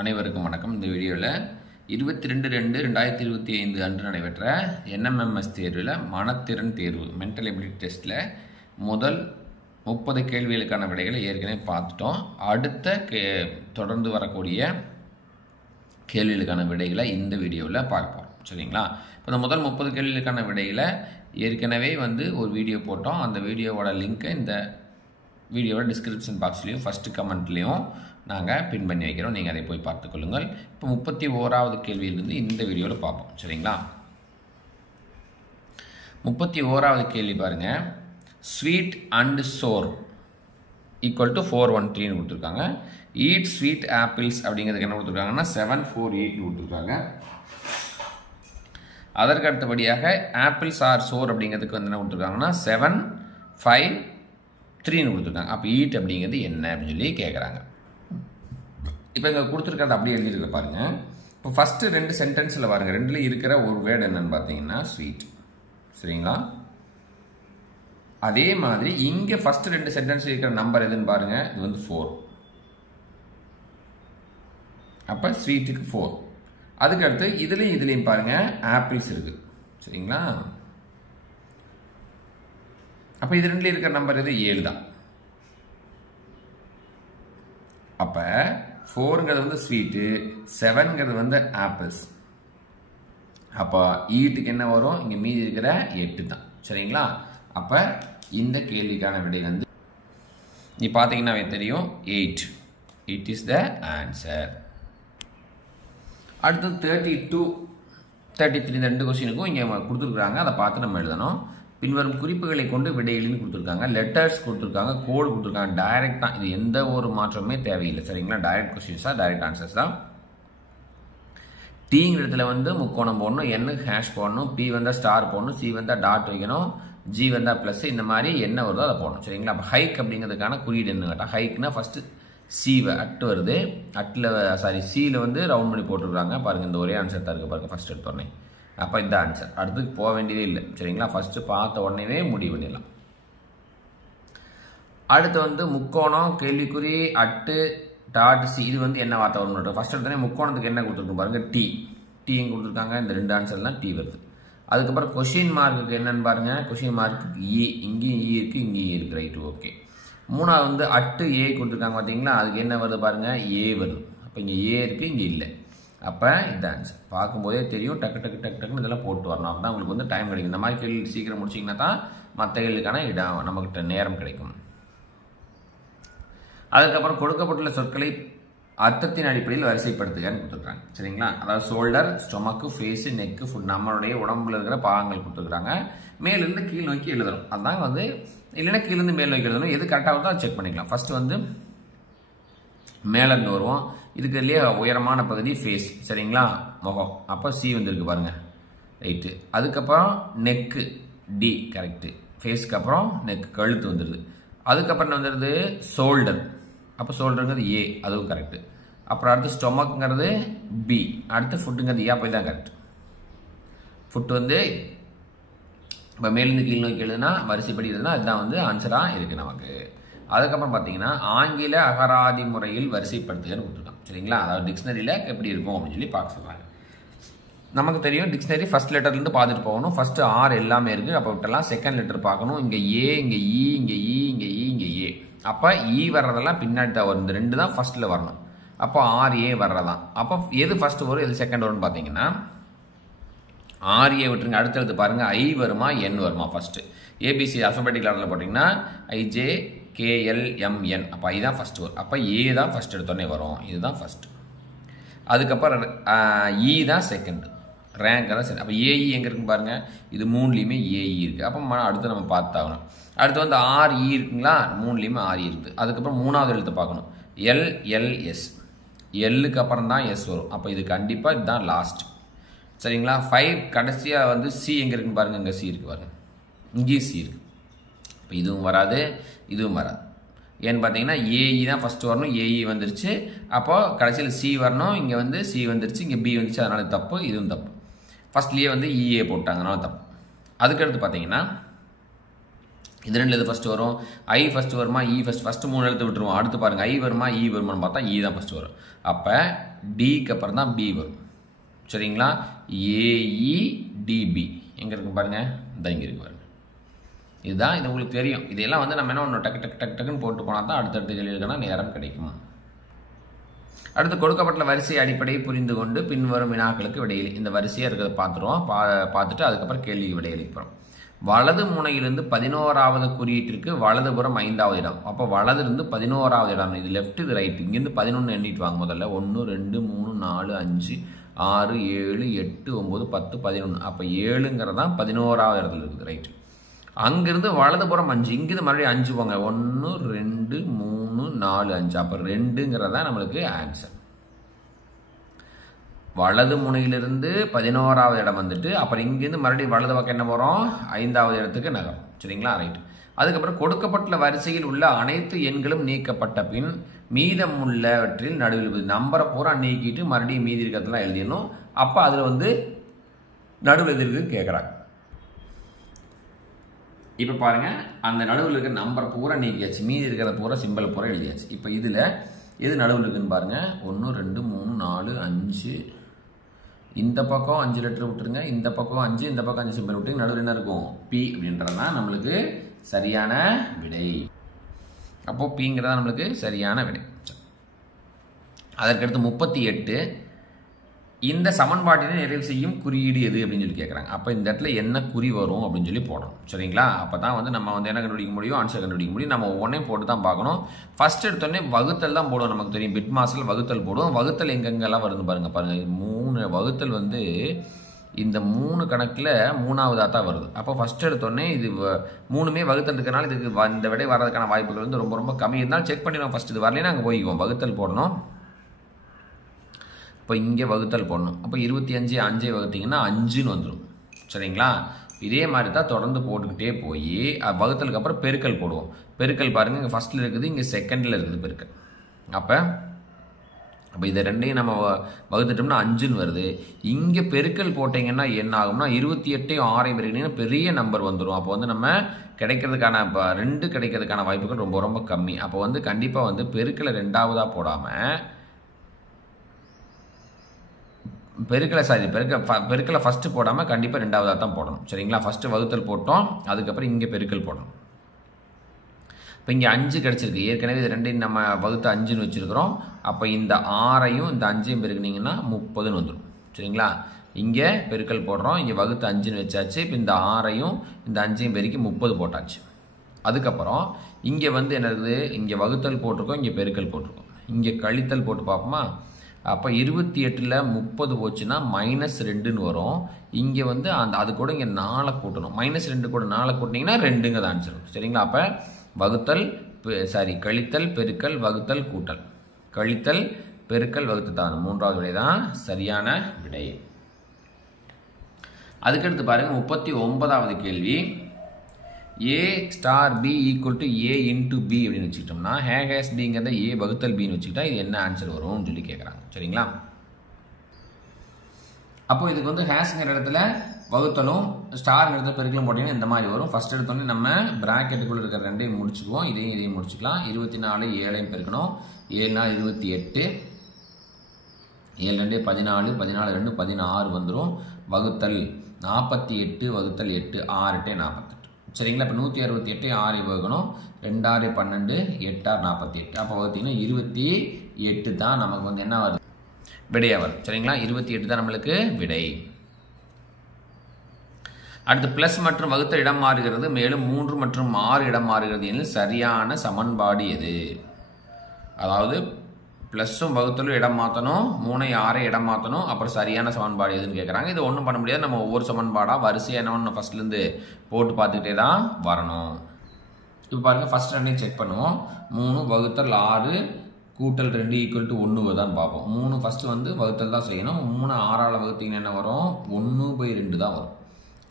அனைவருக்கும் வணக்கம். இந்த வீடியோவில் 22/2/2025 அன்று நடைபெற்ற NMMS தேர்வில் மனத்திறன் தேர்வு மென்டல் எபிலிட்டி டெஸ்ட்டில் முதல் 30 கேள்விகளுக்கான விடைகளை ஏற்கனவே பார்த்துட்டோம். அடுத்த தொடர்ந்து வரக்கூடிய கேள்விகளுக்கான விடைகளை இந்த வீடியோவில் பார்ப்போம். சரிங்களா? இப்போ இந்த முதல் 30 கேள்விகளுக்கான விடைகளை ஏற்கனவே ஒரு வீடியோ போட்டோம். அந்த வீடியோவோட லிங்க்கை இந்த வீடியோவோட டிஸ்கிரிப்ஷன் பாக்ஸ்லேயும் ஃபஸ்ட்டு கமெண்ட்லேயும் நாங்கள் பின் பண்ணி வைக்கிறோம். நீங்கள் அதை போய் பார்த்துக்கொள்ளுங்கள். இப்போ 31வது கேள்வியிலிருந்து இந்த வீடியோவில் பார்ப்போம். சரிங்களா? 31வது கேள்வி பாருங்கள். Sweet and Chor equal to 413 கொடுத்துருக்காங்க. ஈட் ஸ்வீட் ஆப்பிள்ஸ் அப்படிங்கிறதுக்கு என்ன கொடுத்துருக்காங்கன்னா 748 கொடுத்துருக்காங்க. அதற்கு அடுத்தபடியாக ஆப்பிள்ஸ் ஆர் சோர் அப்படிங்கிறதுக்கு என்ன கொடுத்துருக்காங்கன்னா 753 கொடுத்துருக்காங்க. அப்போ ஈட் அப்படிங்கிறது என்ன அப்படின்னு சொல்லி கேட்குறாங்க. இப்போ இங்கே கொடுத்துருக்கிறத அப்படியே எழுதியிருக்க பாருங்க. இப்போ ஃபஸ்ட்டு 2 சென்டென்ஸில் பாருங்க, 2ல இருக்கிற ஒரு வேர்டு என்னன்னு பார்த்தீங்கன்னா ஸ்வீட். சரிங்களா? அதே மாதிரி இங்கே ஃபஸ்ட்டு 2 சென்டென்ஸ் இருக்கிற நம்பர் எதுன்னு பாருங்க. இது 4. அப்போ ஸ்வீட்டுக்கு 4. அதுக்கடுத்து இதுலேயும் பாருங்க ஆப்பிள்ஸ் இருக்கு. சரிங்களா? அப்போ இது 2ல இருக்கிற நம்பர் எது 7 தான். அப்போ 4ங்கிறது ஸ்வீட்டு, 7ங்கிறது ஆப்பிள்ஸ். அப்போ ஈட்டுக்கு என்ன வரும்? இங்கே மீதி இருக்கிற 8 தான். சரிங்களா? அப்போ இந்த கேள்விக்கான விடை நீ பார்த்தீங்கன்னா தெரியும் 8. It is the answer. அடுத்து 32, 33 இந்த 2 கொஸ்டினுக்கும் இங்கே கொடுத்துருக்குறாங்க. அதை பார்த்து நம்ம எழுதணும். பின்வரும் குறிப்புகளை கொண்டு விடையிலின்னு கொடுத்துருக்காங்க. லெட்டர்ஸ் கொடுத்துருக்காங்க, கோடு கொடுத்துருக்காங்க. டைரக்ட் தான், இது எந்த ஒரு மாற்றமே தேவையில்லை. சரிங்களா? டைரக்ட் கொஸ்டின்ஸ் தான், டைரக்ட் ஆன்சர்ஸ் தான். டீங்கிற இடத்துல முக்கோணம் போடணும், எண்ணுக்கு ஹேஷ் போடணும், பி ஸ்டார் போடணும், சி டாட் வைக்கணும், ஜி ப்ளஸ், இந்த மாதிரி என்ன வருதோ அதை போடணும். சரிங்களா? அப்போ ஹைக் அப்படிங்கிறதுக்கான குறியீடு என்ன கேட்டால் ஹைக்னா ஃபர்ஸ்ட் சிவை அட்டு வருது. அட்டில் சியில் ரவுண்ட் பண்ணி போட்டுருக்காங்க. பாருங்க, இந்த ஒரே ஆன்சர் தான் இருக்கு பாருங்க ஃபர்ஸ்ட் எடுத்தோடனே. அப்போ இந்த ஆன்சர் அடுத்துக்கு போக வேண்டியதே இல்லை. சரிங்களா? ஃபர்ஸ்ட் பார்த்த உடனே முடிவு பண்ணிடலாம். அடுத்து முக்கோணம் கேள்விக்குறி அட்டு டாட் சி. இது என்ன வார்த்தை வரும்? ஃபர்ஸ்ட் எடுத்தோடனே முக்கோணத்துக்கு என்ன கொடுத்துருக்கு பாருங்க, டி. டீயும் கொடுத்துருக்காங்க. இந்த 2 ஆன்சர் தான் டி வருது. அதுக்கப்புறம் கொஷின் மார்க்குக்கு என்னன்னு பாருங்க. கொஷின் மார்க்குக்கு இ. இங்கேயும் இ இருக்கு, இங்கேயும் இருக்கு. Right, okay. மூணாவது அட்டு ஏ கொடுத்துருக்காங்க. பார்த்தீங்களா? அதுக்கு என்ன வருது பாருங்க, ஏ வருது. அப்போ இங்கே ஏ இருக்கு, இங்கே இல்லை. அப்போ இந்த ஆன்சர் பார்க்கும்போதே தெரியும். டக்கு டக்கு டக்கு டக்குன்னு இதெல்லாம் போட்டு வரணும். அப்போ தான் உங்களுக்கு டைம் கிடைக்கும். இந்த மாதிரி கேள்வி சீக்கிரம் முடிச்சிங்கன்னா தான் மற்ற கேள்விக்கான இடம் நம்மகிட்ட நேரம் கிடைக்கும். அதுக்கப்புறம் கொடுக்கப்பட்டுள்ள சொற்களை அர்த்தத்தின் அடிப்படையில் வரிசைப்படுத்துகன்னு கொடுத்துருக்காங்க. சரிங்களா? அதாவது shoulder, stomach, phase, neck, food, நம்மளுடைய உடம்புல இருக்கிற பாகங்கள் கொடுத்துருக்காங்க. மேலிருந்து கீழ் நோக்கி எழுதணும். அதுதான் இல்லைன்னா கீழிருந்து மேல் நோக்கி எழுதணும். எது கரெக்டாக தான் செக் பண்ணிக்கலாம். ஃபர்ஸ்ட் மேலேருந்து வருவோம். இதுக்கு இல்லையே உயரமான பகுதி ஃபேஸ். சரிங்களா? முகம். அப்போ சி இருக்கு பாருங்க. ரைட்டு. அதுக்கப்புறம் நெக்கு டி, கரெக்டு. ஃபேஸ்க்கு அப்புறம் நெக்கு, கழுத்து வந்துடுது. அதுக்கப்புறம் என்ன வந்துடுது? ஷோல்டர். அப்போ ஷோல்டருங்கிறது ஏ, அதுவும் கரெக்டு. அப்புறம் அடுத்து ஸ்டொமக்குங்கிறது பி. அடுத்து ஃபுட்டுங்கிறது ஏ. அப்போ தான் கரெக்ட். ஃபுட்டு இப்போ மேலிருந்து கீழ் நோக்கி எழுதுனா வரிசைப்படி எழுதுனா அதுதான் ஆன்சராக இருக்குது நமக்கு. அதுக்கப்புறம் பார்த்தீங்கன்னா ஆங்கில அகராதி முறையில் வரிசைப்படுத்துகன்னு கொடுத்துருக்காங்க. சரிங்களா? அதாவது டிக்ஷனரியில் எப்படி இருக்கும் அப்படின்னு சொல்லி பார்க்க சொல்கிறாங்க. நமக்கு தெரியும் டிக்ஷனரி ஃபர்ஸ்ட் லெட்டர்லேருந்து பார்த்துட்டு போகணும். ஃபர்ஸ்ட் ஆர் எல்லாமே இருக்குது. அப்போ விட்டலாம். செகண்ட் லெட்டர் பார்க்கணும். இங்கே ஏ, இங்கே இ, இங்கே இ, இங்கே இ, இங்கே ஏ. அப்போ இ வர்றதெல்லாம் பின்னாடி தான் வரும். இந்த 2 தான் ஃபர்ஸ்ட்டில் வரணும். அப்போ ஆர் ஏ வர்றதான். அப்போ எது ஃபர்ஸ்ட் வரும், எது செகண்ட் வரும்னு பார்த்தீங்கன்னா ஆர்ஏ விட்டுருங்க. அடுத்தடுத்து பாருங்கள், ஐ வருமா என் வருமா? ஃபர்ஸ்ட் ஏபிசி அல்ஃபபெட்டிக் ஆர்டரில் போட்டிங்கன்னா ஐஜே கேஎல்எம்என். அப்போ ஐ தான் ஃபர்ஸ்ட் வரும். அப்போ ஏ தான் ஃபர்ஸ்ட் எடுத்தோடனே வரும். இதுதான் ஃபர்ஸ்ட். அதுக்கப்புறம் இ தான் செகண்ட், ரேங்க் தான் செகண்ட். அப்போ ஏஇ எங்கே இருக்குன்னு பாருங்கள். இது 3லையுமே ஏஇ இருக்குது. அப்போ அடுத்து நம்ம பார்த்தாகணும். அடுத்து ஆர்இ இருக்குங்களா? 3லையுமே ஆர்இ இருக்குது. அதுக்கப்புறம் 3வது எழுத்து பார்க்கணும். எல்எல்எஸ். எல்லுக்கு அப்புறம் தான் எஸ் வரும். அப்போ இது கண்டிப்பாக இதுதான் லாஸ்ட். சரிங்களா? 5 கடைசியாக சி எங்கே இருக்குன்னு பாருங்கள். இங்கே சி இருக்குது பாருங்கள். இங்கேயும் சி இருக்குது. இப்போ இதுவும் வராது, இதுவும் வராது. ஏன்னு பார்த்தீங்கன்னா ஏஇ தான் ஃபஸ்ட்டு வரணும். ஏஇ வந்துருச்சு. அப்போது கடைசியில் சி வரணும். இங்கே சி வந்துருச்சு, இங்கே பி வந்துச்சு. அதனால தப்பு, இதுவும் தப்பு. ஃபஸ்ட்லேயே இஏ போட்டாங்க, அதனால தப்பு. அதுக்கடுத்து பார்த்தீங்கன்னா இது ரெண்டு இது ஃபஸ்ட்டு வரும். ஐ ஃபஸ்ட்டு வருமா, இ ஃபஸ்ட்டு 3 எழுத்து விட்டுருவோம். அடுத்து பாருங்கள் ஐ வருமா இ வருமானு பார்த்தா இ தான் ஃபஸ்ட்டு வரும். அப்போ டிக்கு அப்புறம் தான் பி வரும். சரிங்களா? ஏஇடிபி எங்கே இருக்கு பாருங்கள், இந்த இங்கே இருக்கு பாருங்கள். இதுதான், இது உங்களுக்கு தெரியும். இதெல்லாம் வந்து நம்ம என்ன ஒன்று டக்குன்னு போட்டு போனால் தான் அடுத்தடுத்து கேள்விகளுக்கான நேரம் கிடைக்கும். அடுத்து கொடுக்கப்பட்ட வரிசை அடிப்படையை புரிந்து கொண்டு பின்வரும் வினாக்களுக்கு விடையளி. இந்த வரிசையாக இருக்கிறத பார்த்துருவோம். பார்த்துட்டு அதுக்கப்புறம் கேள்விக்கு விடையளிக்கிறோம். வலது முனையிலிருந்து 11வது குறியீட்டிற்கு வலதுபுறம் 5வது இடம். அப்போ வலதுலேருந்து 11வது இடம். இது லெஃப்ட், இது ரைட். இங்கேருந்து 11 எண்ணிட்டு வாங்க முதல்ல. 1 2 3 4 5 6 7 8 9 10 11. அப்போ 7ங்கிறது தான் 11வது இடத்துல இருக்குது. ரைட். அங்கிருந்து வலதுபுறம் 5, இங்கிருந்து மறுபடியும் 5 போங்க. 1 2 3 4 5. அப்போ 2ங்கிறது தான் நம்மளுக்கு ஆன்சர். வலது முனையிலிருந்து 11வது இடம் வந்துட்டு அப்புறம் இங்கேருந்து மறுபடியும் வலது பக்கம் என்ன போகிறோம், 5வது இடத்துக்கு நகரும். சரிங்களா? ரைட். அதுக்கப்புறம் கொடுக்கப்பட்ட வரிசையில் உள்ள அனைத்து எண்களும் நீக்கப்பட்ட பின் மீதம் உள்ளவற்றில் நடுவில் நம்பரை பூரா நீக்கிட்டு மறுபடியும் மீதி இருக்கிறதுலாம் எழுதிடணும். அப்போ அதில் வந்து நடுவில் எது இருக்குன்னு கேட்குறாங்க. இப்போ பாருங்கள், அந்த நடுவில் இருக்கிற நம்பரை பூரா நீக்கியாச்சு, மீதி இருக்கிறத பூரா சிம்பிள் பூரா எழுதியாச்சு. இப்போ இதில் எது நடுவில் இருக்குன்னு பாருங்கள். 1 2 3 4 5. இந்த பக்கம் 5 லெட்டர் விட்டுருங்க, இந்த பக்கம் 5, இந்த பக்கம் 5 சிம்பிள் விட்டுருங்க. நடுவில் என்ன இருக்கும், பி அப்படின்றது தான் நம்மளுக்கு சரியான விடை. அப்போ பிங்கிறதா நம்மளுக்கு சரியான விடை. அதற்கடுத்து 38. இந்த சமன்பாட்டினை நிறைவு செய்யும் குறியீடு எது அப்படின்னு சொல்லி கேட்குறாங்க. அப்போ இந்த இடத்துல என்ன குறி வரும் அப்படின்னு சொல்லி போடணும். சரிங்களா? அப்போ தான் வந்து நம்ம வந்து என்ன கண்டுபிடிக்க முடியும், ஆன்சர் கண்டுபிடிக்க முடியும். நம்ம ஒவ்வொன்றையும் போட்டு தான் பார்க்கணும். ஃபர்ஸ்ட் எடுத்தோடனே வகுத்தல் தான் போடுவோம். நமக்கு தெரியும், பிட் மாஸில் வகுத்தல் போடுவோம். வகுத்தல் எங்கெங்கெல்லாம் வருது பாருங்கள். 3 வகுத்தல் வந்து இந்த 3 கணக்கில் 3வதாக தான் வருது. அப்போ ஃபஸ்ட் எடுத்தோடனே இது 3மே வகுத்தல் இருக்கிறனால இதுக்கு இந்த விடை வர்றதுக்கான வாய்ப்புகள் வந்து ரொம்ப ரொம்ப கம்மி. இருந்தாலும் செக் பண்ணிடுவோம். ஃபஸ்ட் இது வரலைன்னா அங்கே போய்க்குவோம். வகுத்தல் போடணும். இப்போ இங்கே வகுத்தல் போடணும். அப்போ 25 5 வகுத்தீங்கன்னா 5ன்னு வந்துடும். சரிங்களா? இதே மாதிரி தான் தொடர்ந்து போட்டுக்கிட்டே போய் வகுத்தலுக்கு அப்புறம் பெருக்கல் போடுவோம். பெருக்கல் பாருங்கள், இங்கே ஃபஸ்ட்டில் இருக்குது, இங்கே செகண்டில் இருக்குது பெருக்கல். அப்போ இதை ரெண்டையும் நம்ம வகுத்துட்டோம்னா 5ன்னு வருது. இங்கே பெருக்கல் போட்டிங்கன்னா என்ன ஆகும்னா 28 6 பெருக்கினீங்கன்னா பெரிய நம்பர் வந்துடும். அப்போ வந்து நம்ம கிடைக்கிறதுக்கான 2 கிடைக்கிறதுக்கான வாய்ப்புகள் ரொம்ப ரொம்ப கம்மி. அப்போ வந்து கண்டிப்பாக வந்து பெருக்கலை 2வதாக போடாமல் பெருக்கலை ஃபஸ்ட்டு போடாமல் கண்டிப்பாக 2வதாக தான் போடணும். சரிங்களா? ஃபஸ்ட்டு வகுத்தல் போட்டோம், அதுக்கப்புறம் இங்கே பெருக்கல் போடணும். இப்போ இங்கே 5 கிடச்சிருக்கு. ஏற்கனவே இது ரெண்டையும் நம்ம வகுத்து 5ன்னு வச்சுருக்கிறோம். அப்போ இந்த 6ஐயும் இந்த 5ஐயும் பெருக்குனிங்கன்னா 30ன்னு வந்துடும். சரிங்களா? இங்கே பெருக்கல் போடுறோம், இங்கே வகுத்து 5ன்னு வச்சாச்சு. இப்போ இந்த 6ஐயும் இந்த 5ஐயும் பெருக்கி 30 போட்டாச்சு. அதுக்கப்புறம் இங்கே வந்து என்ன இருக்குது, இங்கே வகுத்தல் போட்டிருக்கோம், இங்கே பெருக்கல் போட்டிருக்கோம், இங்கே கழித்தல் போட்டு பார்ப்போமா. அப்போ 28ல் 30 போச்சுன்னா -2ன்னு வரும். இங்கே வந்து அது கூட இங்கே 4 கூட்டணும். -2 கூட 4 கூட்டினீங்கன்னா 2ங்கிறது ஆன்சர். சரிங்களா? அப்போ வகுத்தல் கழித்தல் பெருக்கல் வகுத்தல் கூட்டல், கழித்தல் பெருக்கல் வகுத்தல் தான் 3வது விடை தான் சரியான விடை. அதுக்கடுத்து பாருங்கள் 39வது கேள்வி. A star B equal to A into B அப்படின்னு வச்சுக்கிட்டோம்னா ஹேஸ் பிங்கிறத A வகுத்தல் பின்னு வச்சுக்கிட்டா இது என்ன ஆன்சர் வரும்னு சொல்லி கேட்குறாங்க. சரிங்களா? அப்போ இதுக்கு வந்து ஹேஸ்ங்கிற இடத்துல வகுத்தலும் ஸ்டார்ங்கிறத பெருக்கலும் போட்டிங்கன்னா இந்த மாதிரி வரும். ஃபர்ஸ்ட் எடுத்தோடனே நம்ம பிராக்கெட்டுக்குள்ளே இருக்கிற ரெண்டையும் முடிச்சுக்குவோம். இதையும் முடிச்சுக்கலாம். 24 7ஐயும் பெருக்கணும். 7 4 28, 7 2 14, 14 2 16 வந்துடும். வகுத்தல் 48 வகுத்தல் 8 6 8 48. சரிங்களா? இப்போ 168 6 வகுக்கணும். 2 6 12 8 6 48. அப்போ வகுத்தீங்கன்னா 28 தான் நமக்கு வந்து என்ன வருது, விடையாக வரும். சரிங்களா? 28 தான் நம்மளுக்கு விடை. அடுத்து பிளஸ் மற்றும் வகுத்தல் இடம் மாறுகிறது, மேலும் 3 மற்றும் 6 இடம் மாறுகிறது எனில் சரியான சமன்பாடு எது? அதாவது ப்ளஸ்ஸும் வகுத்தலும் இடம் மாற்றணும், 3 6 இடம் மாற்றணும், அப்புறம் சரியான சமன்பாடு எதுன்னு கேட்குறாங்க. இது ஒன்றும் பண்ண முடியாது. நம்ம ஒவ்வொரு சமன்பாடாக வரிசையாக என்னன்னு ஃபஸ்ட்லேருந்து போட்டு பார்த்துக்கிட்டே தான் வரணும். இப்போ பாருங்கள், ஃபஸ்ட் ரெண்டையும் செக் பண்ணுவோம். 3 வகுத்தல் 6 கூட்டல் 2 ஈக்குவல் டு 1 தான் பார்ப்போம். 3 ஃபஸ்ட்டு வந்து வகுத்தல் தான் செய்யணும். 3 6ஆல் வகுத்தீங்கன்னா என்ன வரும், 1/2 தான் வரும்.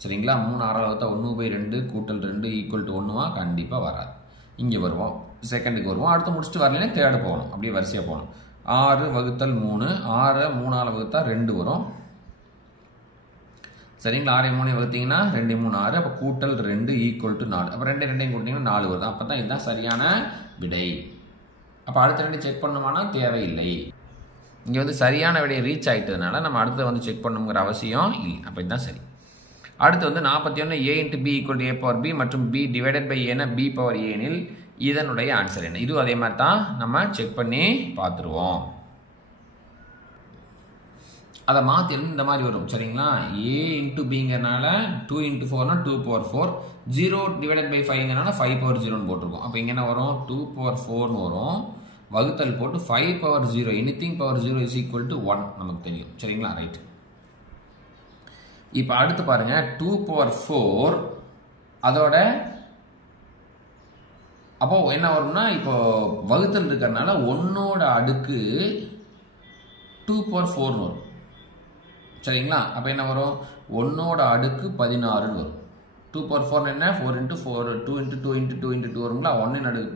சரிங்களா? 3 6ஆல் வகுத்தா 1/2 கூட்டல் 2 ஈக்குவல் டு 1 கண்டிப்பாக வராது. இங்கே வருவோம், செகண்டுக்கு வருவோம். அடுத்து முடிச்சுட்டு வரலைன்னா தேர்டு போகணும். அப்படியே வரிசையாக போகணும். 6 வகுத்தல் 3, 6 3ஆல் வகுத்தா 2 வரும். சரிங்களா? 6 3 வகுத்தீங்கன்னா 2 3 6. அப்போ கூட்டல் 2 ஈக்குவல் டு 4. அப்போ 2 2 கூட்டிங்கன்னா 4 வருது. அப்போ தான் இதுதான் சரியான விடை. அப்போ அடுத்த 2 செக் பண்ணுமானா தேவையில்லை. இங்கே வந்து சரியான விடையை ரீச் ஆகிட்டதுனால நம்ம அடுத்து வந்து செக் பண்ணணுங்கிற அவசியம் இல்லை. அப்போ இதுதான் சரி. அடுத்து வந்து 41 a into B equal to A power B மற்றும் பி டிவைடட் பை ஏன்னா பி பவர் ஏனில் இதனுடைய ஆன்சர் என்ன? இதுவும் அதே மாதிரி தான் நம்ம செக் பண்ணி பார்த்துருவோம். அதை மாற்றி இந்த மாதிரி வரும். சரிங்களா? a இன்ட்டு பிங்கிறனால 2 இன்ட்டு 4னா 2 பவர் 4, 0 டிவைடட் பை 5ங்கிறனால 5 பவர் 0ன்னு போட்டிருக்கோம். அப்போ இங்கே என்ன வரும்? 2 பவர் 4ன்னு வரும். வகுத்தல் போட்டு 5 power 0 anything power 0 is equal to 1 நமக்கு தெரியும். சரிங்களா? ரைட். இப்போ அடுத்து பாருங்க 2 பவர் 4 அதோட அப்போ என்ன வரும்னா இப்போ வகுத்தல் இருக்கிறதுனால 1ஓட அடுக்கு 2 பவர் 4ன்னு வரும். சரிங்களா? அப்போ என்ன வரும்? 1ஓட அடுக்கு 16ன்னு வரும். 2 பவர் 4 என்ன? 4 இன்ட்டு 4 2 இன்ட்டு 2 இன்ட்டு 2 இன்ட்டு 2 வருங்களா? 1 அடுக்கு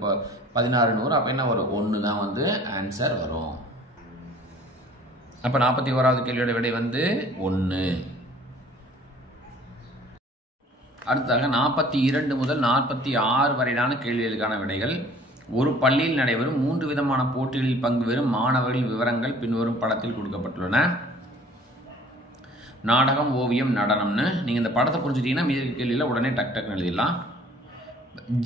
16ன்னு வரும். அப்போ என்ன வரும்? 1 தான் வந்து ஆன்சர் வரும். அப்போ 41வது கேள்வியோட விடை வந்து 1. அடுத்ததாக 42 முதல் 46 வரையிலான கேள்விகளுக்கான விடைகள். ஒரு பள்ளியில் நடைபெறும் 3 விதமான போட்டிகளில் பங்கு பெறும் மாணவர்களின் விவரங்கள் பின்வரும் படத்தில் கொடுக்கப்பட்டுள்ளன. நாடகம், ஓவியம், நடனம்னு நீங்கள் இந்த படத்தை புரிஞ்சுட்டீங்கன்னா மீதி கேள்வியில் உடனே டக் டக்குன்னு எழுதிடலாம்.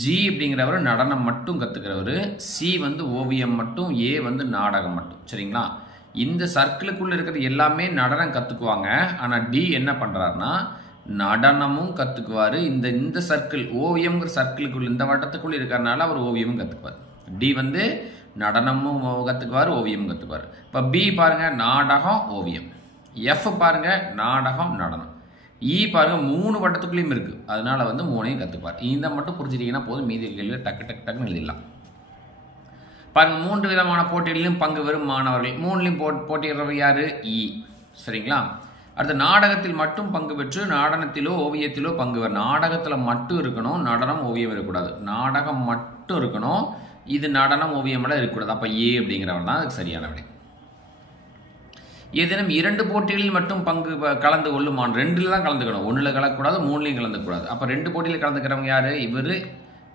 ஜி அப்படிங்கிறவர் நடனம் மட்டும் கற்றுக்கிறவர், சி வந்து ஓவியம் மட்டும், ஏ வந்து நாடகம் மட்டும். சரிங்களா? இந்த சர்க்கிளுக்குள்ளே இருக்கிறது எல்லாமே நடனம் கற்றுக்குவாங்க. ஆனால் டி என்ன பண்ணுறாருன்னா நடனமும் கற்றுக்குவார். இந்த சர்க்கிள் ஓவியம்ங்கிற சர்க்கிளுக்குள்ள இந்த வட்டத்துக்குள்ளே இருக்கிறதுனால அவர் ஓவியமும் கற்றுக்குவார். டி வந்து நடனமும் கற்றுக்குவார், ஓவியமும் கற்றுக்குவார். இப்போ பி பாருங்கள் நாடகம், ஓவியம். எஃப் பாருங்க நாடகம், நடனம். இ பாருங்க 3 வட்டத்துக்குள்ளேயும் இருக்குது. அதனால வந்து 3ஐயும் கற்றுப்பார். இந்த மட்டும் புரிஞ்சுட்டீங்கன்னா போதும், மீதி கேள்வியில் டக்கு டக்கு டக்குன்னு எழுதிடலாம். பாருங்க 3 விதமான போட்டிகளிலும் பங்கு பெறும் மாணவர்கள். 3லையும் போட்டியிடுறவர் யாரு? இ. சரிங்களா? அடுத்து நாடகத்தில் மட்டும் பங்கு பெற்று நடனத்திலோ ஓவியத்திலோ பங்கு பெற. நாடகத்தில் மட்டும் இருக்கணும், நடனம் ஓவியம் இருக்கக்கூடாது. நாடகம் மட்டும் இருக்கணும், இது நடனம் ஓவியமெல்லாம் இருக்கக்கூடாது. அப்போ ஏ அப்படிங்கிறவர் தான் அதுக்கு சரியான விடை. ஏதேனும் 2 போட்டிகளில் மட்டும் கலந்து கொள்ளுமான். 2ல் தான் கலந்துக்கணும், 1ல் கலக்கக்கூடாது, 3லையும் கலந்துக்கூடாது. அப்போ 2 போட்டியில் கலந்துக்கிறவங்க யார்?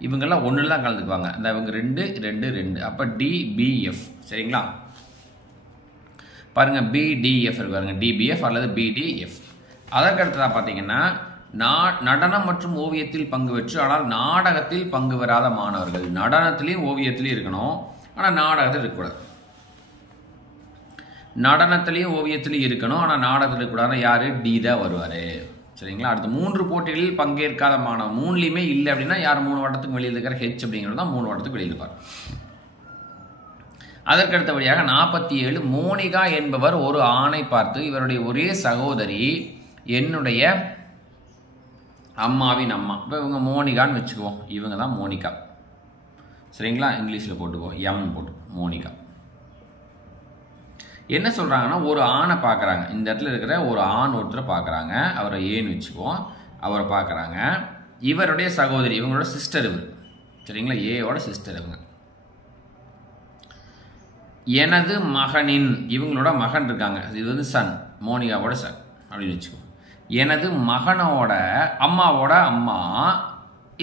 இவங்கெல்லாம் 1ல் தான் கலந்துக்குவாங்க. இந்த இவங்க 2 2 2. அப்போ டிபிஎஃப். சரிங்களா? பாருங்க பிடிஎஃப் இருக்கு பாருங்க, டிபிஎஃப் அல்லது பிடிஎஃப். அதற்கு அடுத்ததாக பார்த்தீங்கன்னா நடனம் மற்றும் ஓவியத்தில் பங்கு பெற்று ஆனால் நாடகத்தில் பங்கு பெறாத மாணவர்கள். நடனத்திலையும் ஓவியத்திலையும் இருக்கணும், ஆனால் நாடகத்தில் இருக்கக்கூடாது. நடனத்திலையும் ஓவியத்திலையும் இருக்கணும், ஆனால் நாடகத்தில் இருக்கக்கூடாது. யார்? டி தான் வருவார். சரிங்களா? அடுத்து 3 போட்டிகளில் பங்கேற்காத மாணவன். 3லையுமே இல்லை அப்படின்னா யார்? 3 வட்டத்துக்கு வெளியில் இருக்கிற ஹெச் அப்படிங்கிறது தான் 3 வட்டத்துக்கு வெளியில் இருப்பார். அதற்கடுத்தபடியாக 47 மோனிகா என்பவர் ஒரு ஆணை பார்த்து இவருடைய ஒரே சகோதரி என்னுடைய அம்மாவின் அம்மா. இப்போ இவங்க மோனிகான்னு வச்சுக்குவோம், இவங்க தான் மோனிகா. சரிங்களா? இங்கிலீஷில் போட்டுக்குவோம், எம் போட்டு மோனிகா. என்ன சொல்கிறாங்கன்னா ஒரு ஆணை பார்க்குறாங்க. இந்த இடத்துல இருக்கிற ஒரு ஆண் ஒருத்தரை பார்க்குறாங்க, அவரை ஏன்னு வச்சுக்குவோம். அவரை பார்க்குறாங்க. இவருடைய சகோதரி, இவங்களோட சிஸ்டர் இவர். சரிங்களா? ஏயோட சிஸ்டர் இவங்க. எனது மகனின், இவங்களோட மகன் இருக்காங்க, இது வந்து சன், மோனிகாவோட சன் அப்படின்னு வச்சுக்கோ. எனது மகனோட அம்மாவோட அம்மா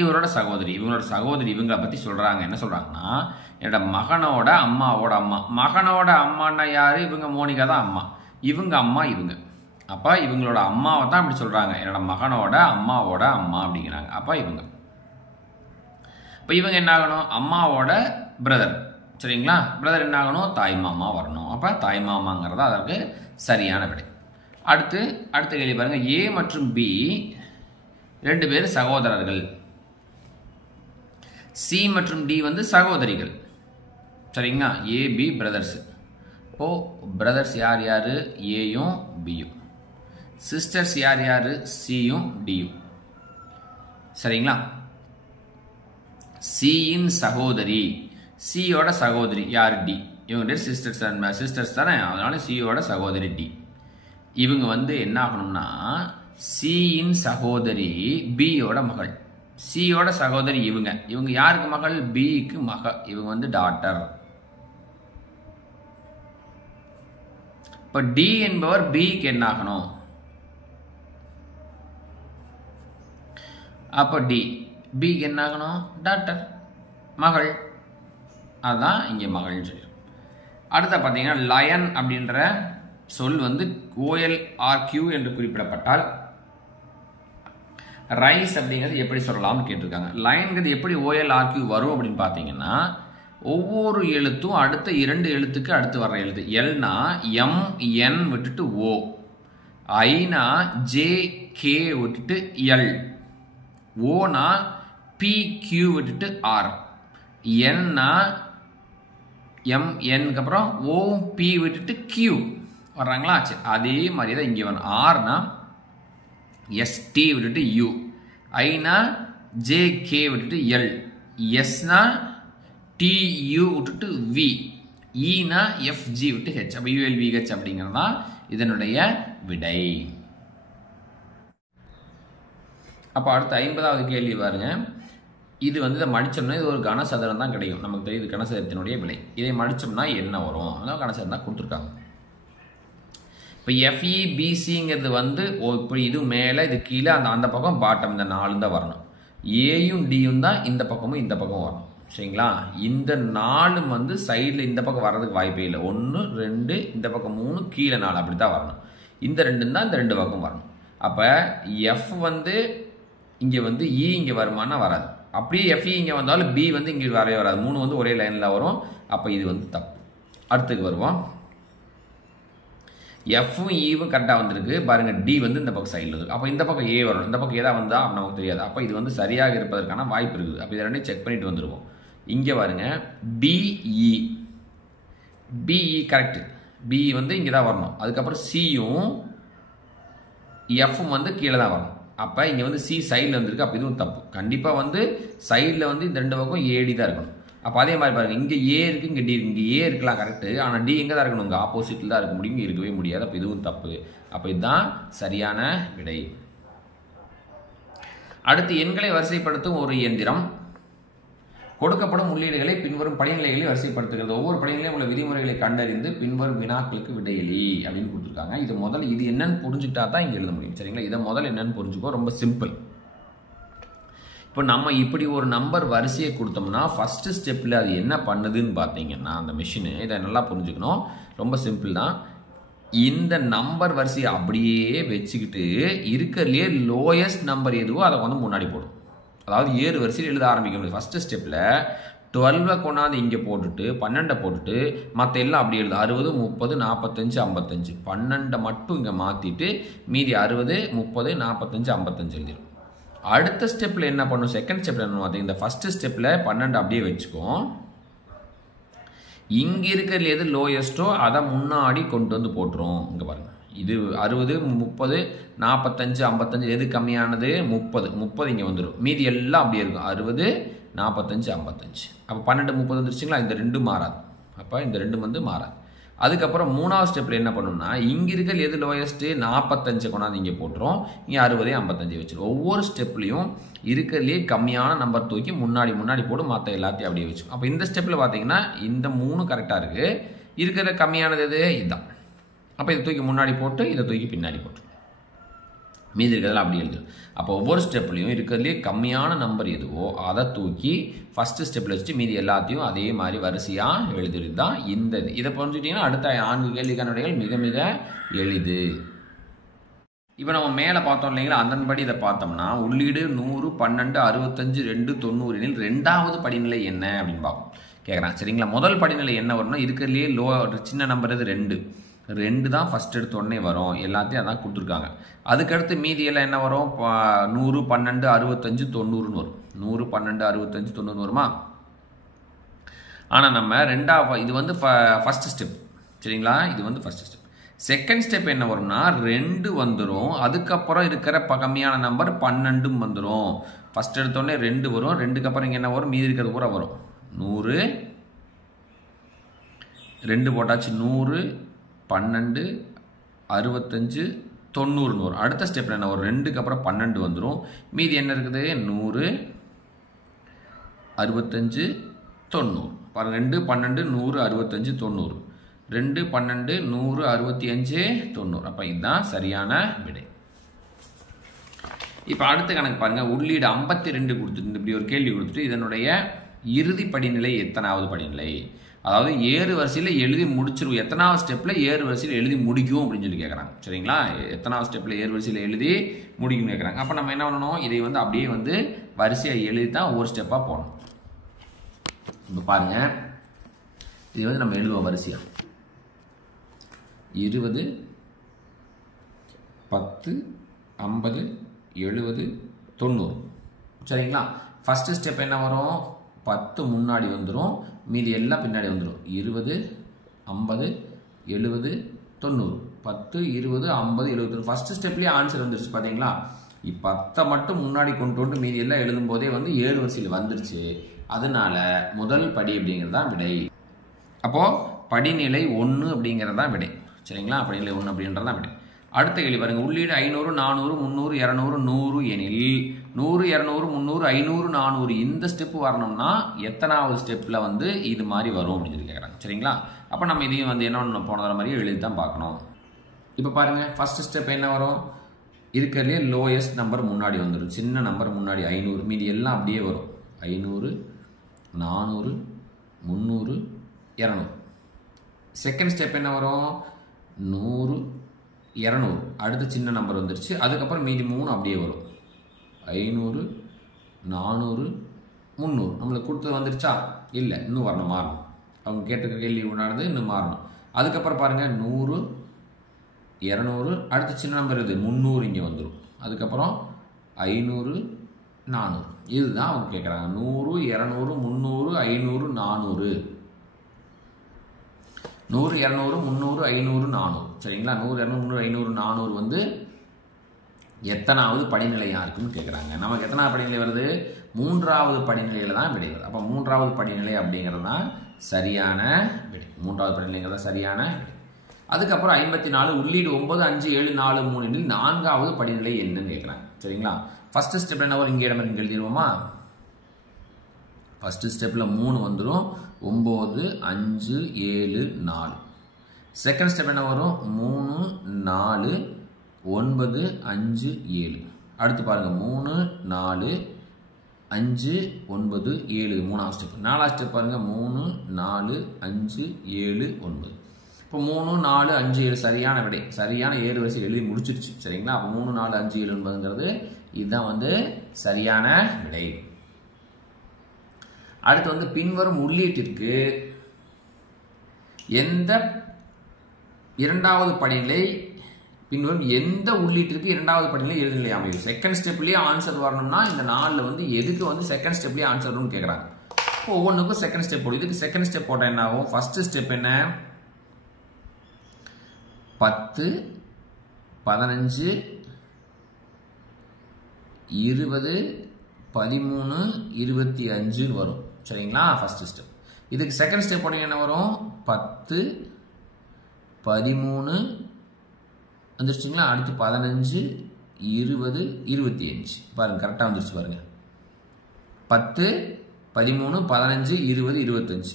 இவரோட சகோதரி, இவங்களோட சகோதரி. இவங்களை பற்றி சொல்கிறாங்க. என்ன சொல்கிறாங்கன்னா என்னோட மகனோட அம்மாவோட அம்மா. மகனோட அம்மான்னா யார்? இவங்க மோனிகா தான் அம்மா, இவங்க அம்மா இவங்க. அப்போ இவங்களோட அம்மாவை தான் அப்படி சொல்கிறாங்க, என்னோட மகனோட அம்மாவோட அம்மா அப்படிங்கிறாங்க. அப்போ இவங்க இப்போ இவங்க என்ன ஆகணும்? அம்மாவோட பிரதர். சரிங்களா? பிரதர் என்ன ஆகணும்? தாய் மாமா வரணும். அப்போ தாய் மாமாங்கிறதா அதற்கு சரியான விடை. அடுத்த கேள்வி பாருங்க. ஏ மற்றும் பி 2 பேர் சகோதரர்கள். சி மற்றும் டி வந்து சகோதரிகள். சரிங்களா? ஏ பி பிரதர்ஸ். இப்போ பிரதர்ஸ் யார் யார்? ஏயும் பியும். சிஸ்டர்ஸ் யார் யார்? சியும் டியும். சரிங்களா? சியின் சகோதரி, சியோட சகோதரி யார்? டி. இவங்க சிஸ்டர்ஸ் தானே, அதனால சியோட சகோதரி டி. இவங்க வந்து என்ன ஆகணும்னா சியின் சகோதரி பியோட மகள். சியோட சகோதரி இவங்க யாருக்கு மகள்? பிக்கு மகள். இவங்க வந்து டாட்டர். இப்போ டி என்பவர் பிக்கு என்ன ஆகணும்? அப்போ டி. பிக்கு என்ன ஆகணும்? டாட்டர், மகள். அதுதான் இங்கே மகள்னு சொல்லி. அடுத்த பார்த்தீங்கன்னா லயன் அப்படின்ற சொல் வந்து OLRQ என்று குறிப்பிடப்பட்டால் ரைஸ் அப்படிங்கிறது எப்படி சொல்லலாம்னு கேட்டிருக்காங்க. லயன்கிறது எப்படி OLRQ வரும் அப்படின்னு பார்த்தீங்கன்னா ஒவ்வொரு எழுத்தும் அடுத்த 2 எழுத்துக்கு அடுத்து வர்ற எழுத்து. எல்னா MN விட்டுட்டு O, ஐனா JK விட்டுட்டு L, ஓனா PQ விட்டுட்டு R, Nனா MNக்கு அப்புறம் OP விட்டுட்டு Q வர்றாங்களா? சரி, அதே மாதிரி தான் இங்கே வரும். ஆர்னா ST விட்டுட்டு U, ஐனா JK விட்டுட்டு L, எஸ்னா TU விட்டுட்டு V, ஈனா FG விட்டு H. அப்போ ULVH அப்படிங்கிறது தான் இதனுடைய விடை. அப்போ அடுத்த 50வது கேள்வி பாருங்க. இது வந்து இதை மடிச்சோம்னா இது ஒரு கனசதுரம் தான் கிடைக்கும். நமக்கு தெரியுது கனசதுரத்தினுடைய விலை. இதை மடிச்சோம்னா என்ன வரும்? அதான் கனசதுரம் தான் கொடுத்துருக்காங்க. இப்போ FEBCங்கிறது வந்து இப்படி இது மேலே இது கீழே அந்த பக்கம் பாட்டம், இந்த 4 தான் வரணும். ஏயும் டியும் தான் இந்த பக்கமும் இந்த பக்கம் வரணும். சரிங்களா? இந்த 4 வந்து சைடில் இந்த பக்கம் வர்றதுக்கு வாய்ப்பே இல்லை. 1 2 இந்த பக்கம் 3 கீழே 4 அப்படி தான் வரணும். இந்த 2 தான் இந்த 2 பக்கம் வரணும். அப்போ F வந்து இங்கே வந்து E இங்கே வருமானா வராது. அப்படியே FE இங்கே வந்தாலும் B வந்து இங்கே வரவே வராது. 3 வந்து ஒரே லைனில் வரும். அப்போ இது வந்து தப்பு. அடுத்துக்கு வருவோம். Fம் Eவும் கரெக்டாக வந்திருக்கு பாருங்க. D வந்து இந்த பக்கம் சைடில் இருக்குது. அப்போ இந்த பக்கம் A வரணும். இந்த பக்கம் ஏதாவது வந்தால் நமக்கு தெரியாது. அப்போ இது வந்து சரியாக இருப்பதற்கான வாய்ப்பு இருக்குது. அப்போ இதை ரெண்டையும் செக் பண்ணிட்டு வந்துடுவோம். இங்கே பாருங்க BE, BE கரெக்டு. BE வந்து இங்கே தான் வரணும். அதுக்கப்புறம் Cயும் Fம் வந்து கீழே தான் வரணும். அப்போ இங்கே வந்து C சைடில் வந்துருக்கு. அப்போ இதுவும் தப்பு. கண்டிப்பாக வந்து சைடில் வந்து இந்த 2 பக்கம் AD தான் இருக்கணும். அப்போ அதே மாதிரி பாருங்கள், இங்கே A இருக்குது, இங்கே D இருக்குது. இங்கே A இருக்கலாம் கரெக்டு, ஆனால் D எங்கே தான் இருக்கணும்? இங்கே ஆப்போசிட்டில் தான் இருக்க முடியும், இருக்கவே முடியாது. அப்போ இதுவும் தப்பு. அப்போ இதுதான் சரியான விடை. அடுத்து எண்களை வரிசைப்படுத்தும் ஒரு இயந்திரம் கொடுக்கப்படும் உள்ளீடுகளை பின்வரும் படிநிலைகளில் வரிசைப்படுத்துகிறது. ஒவ்வொரு படிநிலையும் உள்ள விதிமுறைகளை கண்டறிந்து பின்வரும் வினாக்களுக்கு விடையளி அப்படின்னு கொடுத்துருக்காங்க. இது என்னன்னு புரிஞ்சுக்கிட்டா தான் இங்கே எழுத முடியும். சரிங்களா? இதை முதல்ல என்னன்னு புரிஞ்சுக்கோ. ரொம்ப சிம்பிள். இப்போ நம்ம இப்படி ஒரு நம்பர் வரிசையை கொடுத்தோம்னா ஃபர்ஸ்ட் ஸ்டெப்பில் அது என்ன பண்ணுதுன்னு பார்த்தீங்கன்னா அந்த மிஷினு, இதை நல்லா புரிஞ்சுக்கணும். ரொம்ப சிம்பிள் தான். இந்த நம்பர் வரிசையை அப்படியே வச்சுக்கிட்டு இருக்கிறதுலே லோயஸ்ட் நம்பர் எதுவோ அதை வந்து முன்னாடி போடும். அதாவது 7 வரிசையில் எழுத ஆரம்பிக்க முடியும். ஃபர்ஸ்ட் ஸ்டெப்பில் 12 கொண்டாந்து இங்கே போட்டுட்டு 12 போட்டுட்டு மற்ற எல்லாம் அப்படி எழுது. 60 30 45 55 12 மட்டும் இங்கே மாற்றிட்டு மீதி 60 30 45 55 எழுதிடும். அடுத்த ஸ்டெப்பில் என்ன பண்ணும்? செகண்ட் ஸ்டெப்பில் என்ன பார்த்தீங்க? இந்த ஃபர்ஸ்ட் ஸ்டெப்பில் 12 அப்படியே வச்சுக்கும். இங்கே இருக்கிறது எது லோயஸ்ட்டோ அதை முன்னாடி கொண்டு வந்து போட்டுரும். இங்கே பாருங்கள், இது 60 30 45 55 எது கம்மியானது? 30 இங்கே வந்துடும். மீதி எல்லாம் அப்படியே இருக்கும். 60 45 55. அப்போ 12 30 வந்துருச்சுங்களா? இந்த 2 மாறாது. அப்போ இந்த 2 வந்து மாறாது. அதுக்கப்புறம் 3வது ஸ்டெப்பில் என்ன பண்ணணும்னா இங்கே இருக்கிற எது லோயஸ்ட்டு? 45 கொண்டாந்து இங்கே போட்டுரும். இங்கே 60 55 வச்சிடும். ஒவ்வொரு ஸ்டெப்லையும் இருக்கிறதுலே கம்மியான நம்பர் தூக்கி முன்னாடி போட்டு மற்ற எல்லாத்தையும் அப்படியே வச்சு. அப்போ இந்த ஸ்டெப்பில் பார்த்தீங்கன்னா இந்த 3 கரெக்டாக இருக்குது. இருக்கிற கம்மியானது எது? இதுதான். அப்போ இதை தூக்கி முன்னாடி போட்டு இதை தூக்கி பின்னாடி போட்டு மீதி இருக்கிறதெல்லாம் அப்படி எழுது. அப்போ ஒவ்வொரு ஸ்டெப்லையும் இருக்கிறதுலே கம்மியான நம்பர் எதுவோ அதை தூக்கி ஃபர்ஸ்ட் ஸ்டெப்பில் வச்சுட்டு மீதி எல்லாத்தையும் அதே மாதிரி வரிசையாக எழுதுறது தான் இந்த இது. இதை புரிஞ்சுக்கிட்டிங்கன்னா அடுத்த 4 கேள்விக்கான விடைகள் மிக மிக எளிது. இப்போ நம்ம மேலே பார்த்தோம் இல்லைங்களா? அதன்படி இதை பார்த்தோம்னா உள்ளீடு 100 12 65 2 90 எனில் 2வது படிநிலை என்ன அப்படின்னு பார்ப்போம். கேட்குறான். சரிங்களா? முதல் படிநிலை என்ன வரும்னா இருக்கிறதுலே சின்ன நம்பர் இது 2 தான் ஃபர்ஸ்ட் எடுத்த உடனே வரும். எல்லாத்தையும் அதான் கொடுத்துருக்காங்க. அதுக்கடுத்து மீதி எல்லாம் என்ன வரும்? 100 12 65 90ன்னு வரும். 100 12 65 90 வருமா? ஆனால் நம்ம இது வந்து ஃபர்ஸ்ட் ஸ்டெப். சரிங்களா? இது வந்து ஃபர்ஸ்ட் ஸ்டெப். செகண்ட் ஸ்டெப் என்ன வரும்னா 2 வந்துடும். அதுக்கப்புறம் இருக்கிற கம்மியான நம்பர் 12 வந்துடும். ஃபர்ஸ்ட் எடுத்தோடனே 2 வரும். 2க்கு அப்புறம் இங்கே என்ன வரும்? மீதி இருக்கிறது பூரா வரும். 100 2 போட்டாச்சு. 100 12 65 90ன்னு வரும். அடுத்த ஸ்டெப்பில் என்ன வரும்? 2க்கு அப்புறம் 12 வந்துடும். மீதி என்ன இருக்குது? 100 65 90. பாருங்க 2 12 100 65 90. 2 12 100 65 90. அப்போ இதுதான் சரியான விடை. இப்போ அடுத்த கணக்கு பாருங்க, உள்ளீடு 52 கொடுத்துட்டு இப்படி ஒரு கேள்வி கொடுத்துட்டு இதனுடைய இறுதி படிநிலை எத்தனாவது படிநிலை, அதாவது ஏறு வரிசையில் எழுதி முடிச்சிருவோம், எத்தனாவது ஸ்டெப்பில் ஏறு வரிசையில் எழுதி முடிக்கும் அப்படின்னு சொல்லி கேட்குறாங்க. சரிங்களா, எத்தனாவது ஸ்டெப்பில் ஏறு வரிசையில் எழுதி முடிக்கும்னு கேட்குறாங்க. அப்போ நம்ம என்ன பண்ணணும், இதை வந்து அப்படியே வந்து வரிசையை எழுதி தான் ஒவ்வொரு ஸ்டெப்பாக போகணும். இப்போ பாருங்க, இது வந்து நம்ம எழுதுவோம் வரிசையா 20 10 50 70 90. சரிங்களா, ஃபர்ஸ்ட் ஸ்டெப் என்ன வரும், 10 முன்னாடி வந்துடும், மீதி எல்லாம் பின்னாடி வந்துடும். 20 50 70 90, 10 20 50 70. ஃபர்ஸ்ட் ஸ்டெப்லேயே ஆன்சர் வந்துருச்சு பார்த்தீங்களா. இப்போ 10 மட்டும் முன்னாடி கொண்டு வந்து மீதி எல்லாம் எழுதும் போதே வந்து ஏறு வரிசையில் வந்துருச்சு. அதனால முதல் படி அப்படிங்கிறது தான் விடை. அப்போ படிநிலை 1 அப்படிங்கிறது தான் விடை. சரிங்களா, படிநிலை 1 அப்படின்றது தான் விடை. அடுத்த கேள்வி பாருங்க, உள்ளீடு 500 400 300 200 100 எனில் 100 200 300 500 400 இந்த ஸ்டெப் வரணும்னா எத்தனாவது ஸ்டெப்ல வந்து இது மாதிரி வரும் அப்படின்னு சொல்லி கேட்குறாங்க. சரிங்களா, அப்போ நம்ம இதையும் வந்து என்ன போன தர மாதிரி எழுதி தான் பார்க்கணும். இப்போ பாருங்க, ஃபர்ஸ்ட் ஸ்டெப் என்ன வரும், இருக்கிறதுலே லோயஸ்ட் நம்பர் முன்னாடி வந்துடும், சின்ன நம்பர் முன்னாடி 500, மீதி எல்லாம் அப்படியே வரும். 500 400 300 200. செகண்ட் ஸ்டெப் என்ன வரும், 100 200, அடுத்து சின்ன நம்பர் வந்துருச்சு, அதுக்கப்புறம் மீதி 3 அப்படியே வரும். 500 400 300 நம்மளுக்கு கொடுத்தது வந்துருச்சா, இல்லை இன்னும் வரணும், மாறணும். அவங்க கேட்டுக்க கேள்வி உண்டானது இன்னும் மாறணும். அதுக்கப்புறம் பாருங்க 100 200, அடுத்து சின்ன நம்பர் இது 300 இங்கே வந்துடும், அதுக்கப்புறம் 500 400. இதுதான் அவங்க கேட்குறாங்க, 100 200 300 500 400. 100 200 300 500 400. சரிங்களா, 100 200 300 500 400 வந்து எத்தனாவது படிநிலையா இருக்குன்னு கேட்குறாங்க. நமக்கு எத்தனாவது படிநிலை வருது, 3வது படிநிலையில தான் விடை வருது. அப்போ 3வது படிநிலை அப்படிங்கிறது தான் சரியான விடை. 3வது படிநிலைங்கிறது தான் சரியான விடை. அதுக்கப்புறம் 54 உள்ளீடு 9 5 7 4 3 4வது படிநிலை என்னன்னு கேட்குறாங்க. சரிங்களா, ஃபர்ஸ்ட் ஸ்டெப் என்ன வரும், இங்கே இடம் இங்கே எழுதிடுவோமா. ஃபர்ஸ்ட் ஸ்டெப்பில் 3 வந்துடும், 9 5 7 4. செகண்ட் ஸ்டெப் என்ன வரும், 3 4 9 5 7. அடுத்து பாருங்க 3 4 5 9 7, 3வது ஸ்டெப். 4வது ஸ்டெப் பாருங்க 3 4 5 7 9. இப்போ 3 4 5 7 சரியான விடை, சரியான ஏறு வரிசை எழுதி முடிச்சிருச்சு. சரிங்களா, அப்போ 3 4 5 7 9ங்கிறது இதுதான் வந்து சரியான விடை. அடுத்து வந்து பின்வரும் உள்ளீட்டிற்கு எந்த இரண்டாவது படிநிலை, பின்வரும் எந்த உள்ளீட்டிற்கு இரண்டாவது படிநிலை இறுதிநிலை அமையும். செகண்ட் ஸ்டெப்லேயே ஆன்சர் வரணும்னா இந்த 4 வந்து எதுக்கு வந்து செகண்ட் ஸ்டெப்லேயே ஆன்சர் வரும்னு கேட்குறாங்க. இப்போ ஒவ்வொன்றுக்கும் செகண்ட் ஸ்டெப் போடும். இதுக்கு செகண்ட் ஸ்டெப் போட்டால் என்ன ஆகும், ஃபர்ஸ்ட் ஸ்டெப் என்ன, 10 15 20 13 25 வரும். சரிங்களா, ஃபர்ஸ்ட் ஸ்டெப். இதுக்கு செகண்ட் ஸ்டெப் போட்டீங்க என்ன வரும், 10 13 வந்துருச்சுங்களா, அடுத்து 15 20 25. பாருங்க கரெக்டாக வந்துருச்சு பாருங்க, 10 13 15 20 25.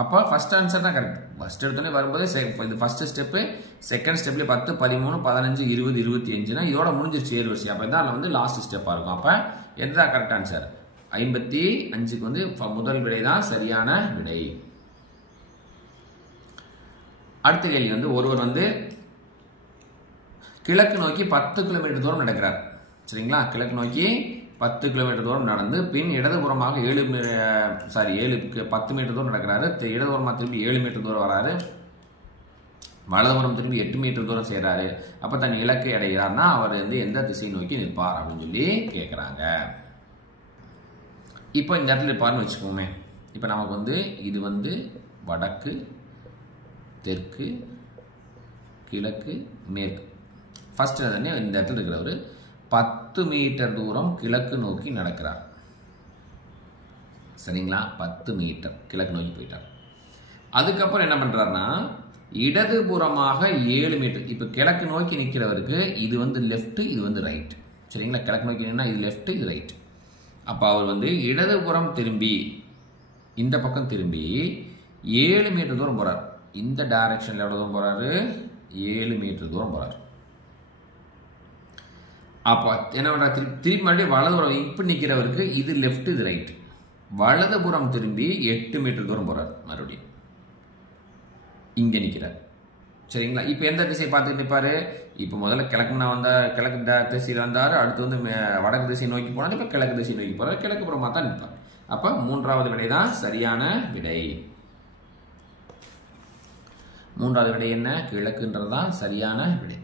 அப்போ ஃபர்ஸ்ட் ஆன்சர் தான் கரெக்ட். ஃபர்ஸ்ட் எடுத்தோடனே வரும்போது இது ஃபர்ஸ்ட் ஸ்டெப்பு, செகண்ட் ஸ்டெப்லேயே 10 13 15 20 25னா இதோட முடிஞ்சிருச்சு ஏறு வரிசை. அப்போ இதான் வந்து லாஸ்ட் ஸ்டெப்பாக இருக்கும். அப்போ எதுதான் கரெக்ட் ஆன்சர், 55க்கு வந்து முதல் விடை தான் சரியான விடை. அடுத்த கேள்வி வந்து ஒருவர் வந்து கிழக்கு நோக்கி 10 கிலோமீட்டர் தூரம் நடக்கிறார். சரிங்களா, கிழக்கு நோக்கி 10 கிலோமீட்டர் தூரம் நடந்து பின் இடதுபுறமாக 10 மீட்டர் தூரம் நடக்கிறாரு. இடதுபுறமாக திரும்பி 7 மீட்டர் தூரம் வராரு, வலதுபுறம் திரும்பி 8 மீட்டர் தூரம் செய்கிறாரு. அப்போ தன் இலக்கை அடைகிறார்னா அவர் வந்து எந்த திசை நோக்கி நிற்பார் அப்படின்னு சொல்லி கேட்குறாங்க. இப்போ இந்த இடத்துல இருப்பார்னு வச்சுக்கோமே. இப்போ நமக்கு வந்து இது வந்து வடக்கு தெற்கு கிழக்கு மேற்கு. ஃபர்ஸ்ட் தானே இந்த இடத்துல இருக்கிறவர் 10 மீட்டர் தூரம் கிழக்கு நோக்கி நடக்கிறார். சரிங்களா, 10 மீட்டர் கிழக்கு நோக்கி போயிட்டார். அதுக்கப்புறம் என்ன பண்றாருன்னா இடதுபுறமாக 7 மீட்டர். இப்போ கிழக்கு நோக்கி நிற்கிறவருக்கு இது வந்து லெஃப்ட், இது வந்து ரைட். சரிங்களா, கிழக்கு நோக்கி நின்னா இது லெஃப்ட் இது ரைட். அப்போ அவர் வந்து இடதுபுறம் திரும்பி இந்த பக்கம் திரும்பி 7 மீட்டர் தூரம் போறார். இந்த டைரக்ஷன்ல எவ்வளவு தூரம் போறாரு, 7 மீட்டர் தூரம் போறார். அப்போ என்ன பண்ணுறா, திருப்பி மறுபடியும் வலதுபுறம் இப்படி நிற்கிறவருக்கு இது லெஃப்ட் இது ரைட்டு. வலதுபுறம் திரும்பி 8 மீட்டர் தூரம் போகிறார். மறுபடியும் இங்கே நிற்கிறார். சரிங்களா? இப்போ எந்த திசையை பார்த்துட்டு நிற்பாரு? இப்போ முதல்ல கிழக்குனா வந்தார், கிழக்கு திசையில் வந்தார். அடுத்து வந்து வடக்கு திசை நோக்கி போனார். இப்போ கிழக்கு திசை நோக்கி போகிறார். கிழக்கு புறமாக தான் நிற்பார். அப்போ 3வது விடை தான் சரியான விடை. 3வது விடை என்ன? கிழக்குன்றது தான் சரியான விடை.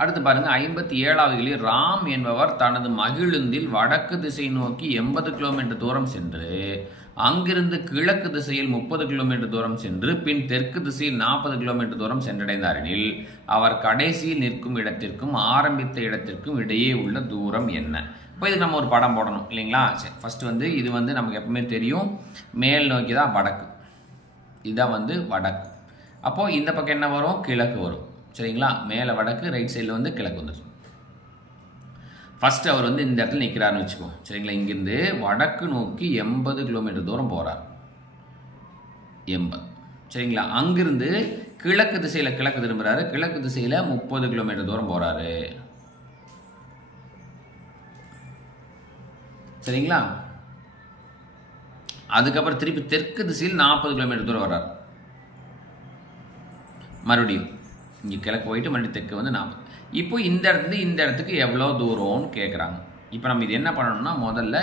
அடுத்து பாருங்க 57வது கேள்வி. ராம் என்பவர் தனது மகிழுந்தில் வடக்கு திசை நோக்கி 80 கிலோமீட்டர் தூரம் சென்று அங்கிருந்து கிழக்கு திசையில் 30 கிலோமீட்டர் தூரம் சென்று பின் தெற்கு திசையில் 40 கிலோமீட்டர் தூரம் சென்றடைந்தார் எனில் அவர் கடைசியில் நிற்கும் இடத்திற்கும் ஆரம்பித்த இடத்திற்கும் இடையே உள்ள தூரம் என்ன? இப்போ இதுக்கு நம்ம ஒரு படம் போடணும் இல்லைங்களா? சரி, ஃபர்ஸ்ட் வந்து இது வந்து நமக்கு எப்பவுமே தெரியும், மேல் நோக்கி தான் வடக்கு, இதுதான் வந்து வடக்கு. அப்போ இந்த பக்கம் என்ன வரும்? கிழக்கு வரும். சரிங்களா? மேலே வடக்கு, ரைட் சைடில் வந்து கிழக்கு வந்துடும். ஃபர்ஸ்ட் அவர் வந்து இந்த இடத்துல நிற்கிறாருன்னு வச்சுக்கோ. சரிங்களா? இங்கிருந்து வடக்கு நோக்கி 80 கிலோமீட்டர் தூரம் போகிறார். 80. சரிங்களா? அங்கிருந்து கிழக்கு திசையில் கிழக்கு திரும்புறாரு. கிழக்கு திசையில் 30 கிலோமீட்டர் தூரம் போகிறாரு. சரிங்களா? அதுக்கப்புறம் திருப்பி தெற்கு திசையில் 40 கிலோமீட்டர் தூரம் வர்றார். மறுபடியும் இங்கே கிழக்கு போயிட்டு மறுபடியும் தெற்கு வந்து 40. இப்போ இந்த இடத்துல இந்த இடத்துக்கு எவ்வளோ தூரம்னு கேட்குறாங்க. இப்போ நம்ம இது என்ன பண்ணணும்னா, முதல்ல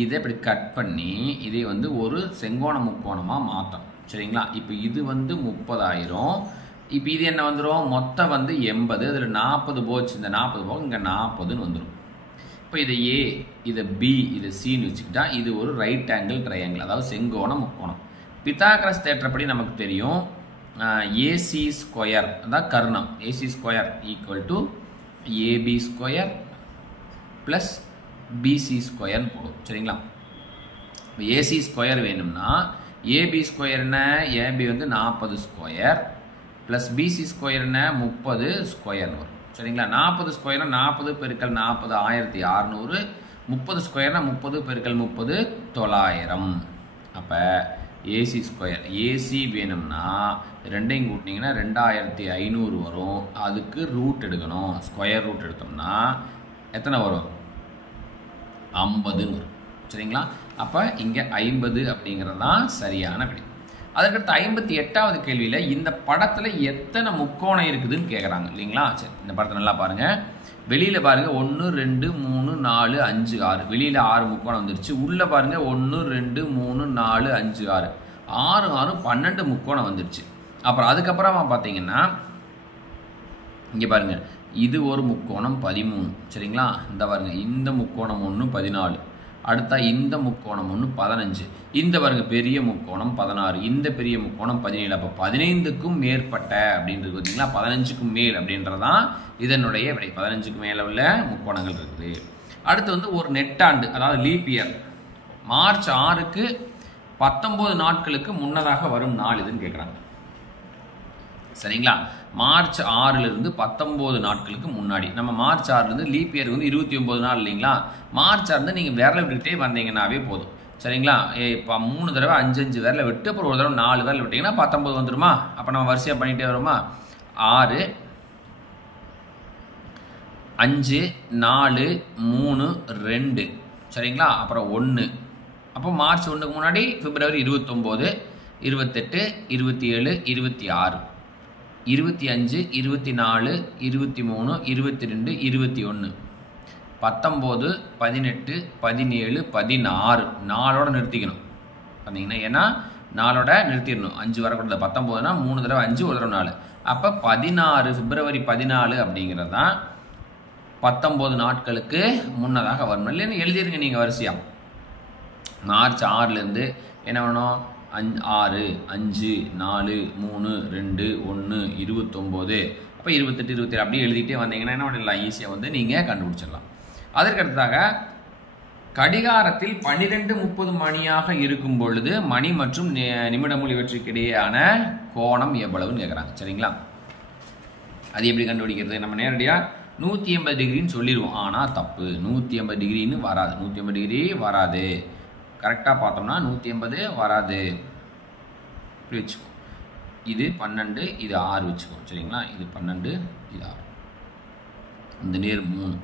இதை இப்படி கட் பண்ணி இதை வந்து ஒரு செங்கோண முக்கோணமாக மாற்றணும். சரிங்களா? இப்போ இது வந்து 30,000. இப்போ இது என்ன வந்துடும்? மொத்தம் வந்து 80. அதில் 40 போச்சு. இந்த 40 போக இங்கே 40ன்னு வந்துடும். இப்போ இதை ஏ, இதை பி, இதை சின்னு வச்சுக்கிட்டா இது ஒரு ரைட் ஆங்கிள் ட்ரையாங்கிள், அதாவது செங்கோண முக்கோணம். பித்தாகரஸ் தேற்றப்படி நமக்கு தெரியும் ஏசி ஸ்கொயர், அதான் கர்ணம். AC square equal to AB square plus BC ஸ்கொயர்னு போடும். சரிங்களா? இப்போ ஏசி ஸ்கொயர் வேணும்னா ஏபி ஸ்கொயர் என்ன? ஏபி வந்து 40 ஸ்கொயர் ப்ளஸ் பிசி ஸ்கொயர் என்ன? 30 ஸ்கொயர்னு வரும். சரிங்களா? 40 ஸ்கொயர்னா 40 பெருக்கல் 40 1600. 30 ஸ்கொயர்னா 30 பெருக்கல் 30 900. அப்போ ஏசி ஸ்கொயர், ஏசி வேணும்னா ரெண்டையும் கூட்டினீங்கன்னா 2500 வரும். அதுக்கு ரூட் எடுக்கணும். ஸ்கொயர் ரூட் எடுத்தோம்னா எத்தனை வரும்? 50ன்னு வரும். சரிங்களா? அப்போ இங்கே 50 அப்படிங்கிறது தான் சரியான விடை. அதுக்கடுத்து 58வது கேள்வியில் இந்த படத்தில் எத்தனை முக்கோணம் இருக்குதுன்னு கேட்குறாங்க இல்லைங்களா? சரி, இந்த படத்தை நல்லா பாருங்கள். வெளியில் பாருங்கள் 1 2 3 4 5 6. வெளியில் 6 முக்கோணம் வந்துருச்சு. உள்ளே பாருங்கள் 1 2 3 4 5 6 6 6 12 முக்கோணம் வந்துருச்சு. அப்புறம் அதுக்கப்புறமா பார்த்தீங்கன்னா இங்கே பாருங்கள், இது ஒரு முக்கோணம் 13. சரிங்களா? இந்த பாருங்க, இந்த முக்கோணம் ஒன்று 14. அடுத்தா இந்த முக்கோணம் ஒன்று 15. இந்த பாருங்க பெரிய முக்கோணம் 16. இந்த பெரிய முக்கோணம் 17. அப்போ 15க்கும் மேற்பட்ட அப்படின்றது பார்த்தீங்களா, 15க்கும் மேல் அப்படின்றதான் இதனுடைய விடை. 15க்கு மேலே உள்ள முக்கோணங்கள் இருக்குது. அடுத்து வந்து ஒரு நெட்டாண்டு, அதாவது லீப் இயர், மார்ச் 6க்கு 19 நாட்களுக்கு முன்னதாக வரும் நாள் இதுன்னு கேட்குறாங்க. சரிங்களா? மார்ச் 6லிருந்து 19 நாட்களுக்கு முன்னாடி. நம்ம மார்ச் 6லேருந்து லீப் இயர் வந்து 29 நாள் இல்லைங்களா? மார்ச் 6 நீங்கள் விரலை விட்டுக்கிட்டே வந்தீங்கன்னாவே போதும். சரிங்களா? இப்போ 3 தடவை 5 விரலை விட்டு அப்புறம் ஒரு தடவை 4 விரலை விட்டிங்கன்னா 19 வந்துடுமா? அப்போ நம்ம வரிசையாக பண்ணிகிட்டே வருமா? 6 5 4 3 2. சரிங்களா? அப்புறம் 1. அப்போ மார்ச் 1க்கு முன்னாடி பிப்ரவரி 29 28 27 26 25 24 23 22 21 19 18 17 16 நாளோட நிறுத்திக்கணும். பார்த்தீங்கன்னா ஏன்னா நாளோட நிறுத்திடணும். 5 வரக்கூடாது. 19னா 3 தடவை 5 ஒரு தடவை 4. அப்போ 16 பிப்ரவரி 14 அப்படிங்கிறது தான் 19 நாட்களுக்கு முன்னதாக வரும். இல்லைன்னு எழுதிருங்க நீங்கள் வரிசையாக. மார்ச் 6லேருந்து என்ன வேணும்? 6 5 4 3 2 1 29. அப்போ 28 27 அப்படியே எழுதிட்டே வந்தீங்கன்னா என்ன பண்ணலாம்? ஈஸியாக வந்து நீங்கள் கண்டுபிடிச்சிடலாம். அதற்கடுத்ததாக கடிகாரத்தில் 12:30 மணியாக இருக்கும் பொழுது மணி மற்றும் நிமிடங்கள் இவற்றுக்கு இடையேயான கோணம் எவ்வளவுன்னு கேட்குறாங்க. சரிங்களா? அது எப்படி கண்டுபிடிக்கிறது? நம்ம நேரடியாக 180 டிகிரின்னு சொல்லிடுவோம். ஆனால் தப்பு. 180 டிகிரின்னு வராது. 180 டிகிரி வராது. கரெக்டாக பார்த்தோம்னா 180 வராது. இப்படி வச்சுக்கோ. இது 12, இது 6 வச்சுக்கோ. சரிங்களா? இது 12, இது 6. இந்த நேர் 3,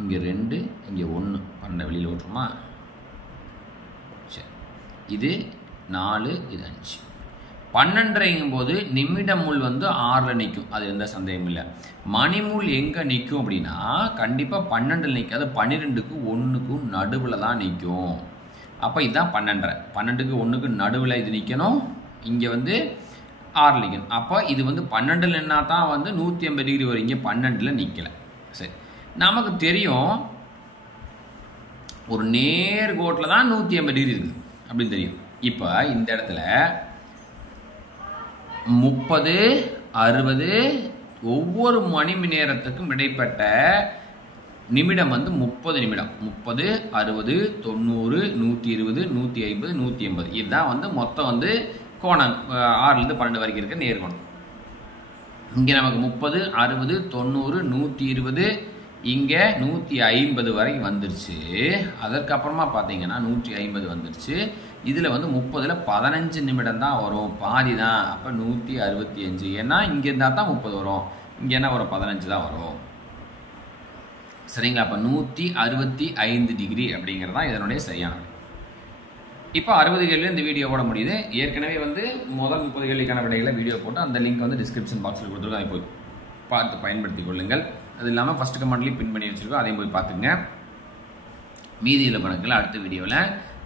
இங்கே 2, இங்கே 1, 12 வெளியில் ஓட்டுருமா? சரி, இது 4, இது 5. 12:30 போது நிமிடம் முள் வந்து 6ல் நிற்கும், அது எந்த சந்தேகமும் இல்லை. மணிமுள் எங்கே நிற்கும் அப்படின்னா கண்டிப்பாக 12ல் நிற்காது, 12க்கு 1க்கும் நடுவில் தான் நிற்கும். அப்போ இதுதான் 12:30. 12க்கு 1க்கு நடுவில் இது நிற்கணும், இங்கே வந்து 6ல் நிற்கணும். அப்போ இது வந்து 12ல் நின்னா தான் வந்து 180 டிகிரி வரும், இங்கே 12ல் நிற்கலை. சரி, நமக்கு தெரியும் ஒரு நேர்கோட்டில் தான் 180 டிகிரி இருக்குது அப்படின்னு தெரியும். இப்போ இந்த இடத்துல 30, 60 ஒவ்வொரு மணி நேரத்துக்கும் இடைப்பட்ட நிமிடம் வந்து 30 நிமிடம். 30, 60, 90, 120, 150, 180 இதுதான் வந்து மொத்தம் வந்து கோணம் 6லேருந்து 12 வரைக்கும் இருக்க நேர்கோணம். இங்கே நமக்கு 30, 60, 90, 120, இங்கே 150 வரைக்கும் வந்துருச்சு. அதற்கப்புறமா பார்த்தீங்கன்னா 150 வந்துருச்சு. இதில் வந்து 30ல் 15 நிமிடம் தான் வரும், பாதி தான். அப்போ 165, ஏன்னா இங்கே இருந்தால் தான் 30 வரும், இங்கே என்ன வரும்? 15 தான் வரும். சரிங்களா? அப்போ 165 டிகிரி அப்படிங்கிறது தான் இதனுடைய சரியான விடை. இப்போ 60 கேள்வி இந்த வீடியோவோட முடியுது. ஏற்கனவே வந்து முதல் 30 கேள்விக்கான விடைகளை வீடியோ போட்டு அந்த லிங்க் வந்து டிஸ்கிரிப்ஷன் பாக்ஸில் கொடுத்துருக்கோம், அதை போய் பார்த்து பயன்படுத்தி கொள்ளுங்கள். அது இல்லாமல் ஃபஸ்ட் கமெண்ட்லேயும் பின் பண்ணி வச்சுருக்கோம், அதையும் போய் பார்த்துங்க. மீதியில் கணக்கில் அடுத்த வீடியோவில்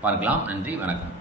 பார்க்கலாம். நன்றி, வணக்கம்.